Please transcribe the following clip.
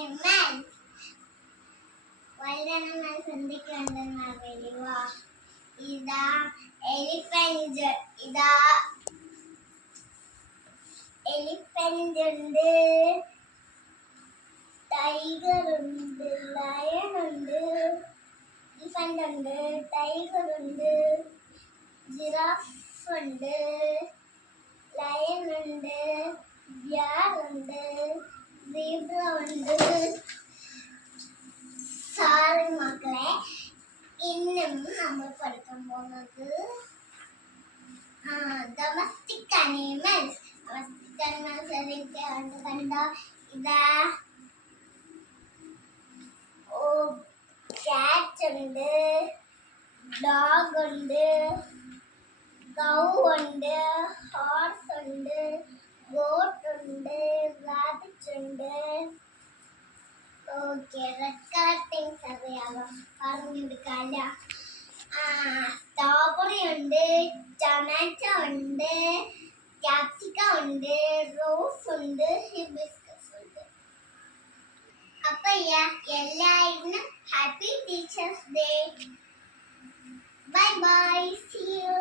animals. Wild animals എന്തൊക്കെയുണ്ടെന്ന് അറിയുക. ഇതാ elephant, ഇതാ എലിഫന്റ് ഉണ്ട്, ടൈഗർ ഉണ്ട്, ലയൺ ഉണ്ട്, എലിഫന്റ് ഉണ്ട്, ടൈഗർ ഉണ്ട്, ജിറാഫ് ഉണ്ട്, ലയൺ ഉണ്ട്, ബിയർ ഉണ്ട്, സീബ്ര ഉണ്ട്. സാറി മക്കളെ, ഇന്നും നമ്മൾ പഠിക്കാൻ പോകുന്നത് ഡൊമസ്റ്റിക് അനിമൽസ്. ഡൊമസ്റ്റിക് അനിമൽസ് ഏതൊക്കെയാണ് കണ്ടോ? ഇതാ ക്യാറ്റ് ഉണ്ട്, ഡോഗ് ഉണ്ട്, കൗ ഉണ്ട്, ഹോർസ് ഉണ്ട്, ഗോട്ട് ഉണ്ട്, റാബിറ്റ് ഉണ്ട്. ഓക്കെ, റെഡ് കളർ തിങ്സ് അറിയാമോ? പറഞ്ഞെടുക്കാല്ല. സ്ട്രോബെറി ഉണ്ട്, ടൊമാറ്റോ ഉണ്ട്, ക്യാപ്സിക്കം ഉണ്ട്, റോസ് ഉണ്ട്, ഹിബിസ്കസ് ഉണ്ട്. അപ്പൊ എല്ലാവരും happy teachers day. Bye bye, see U.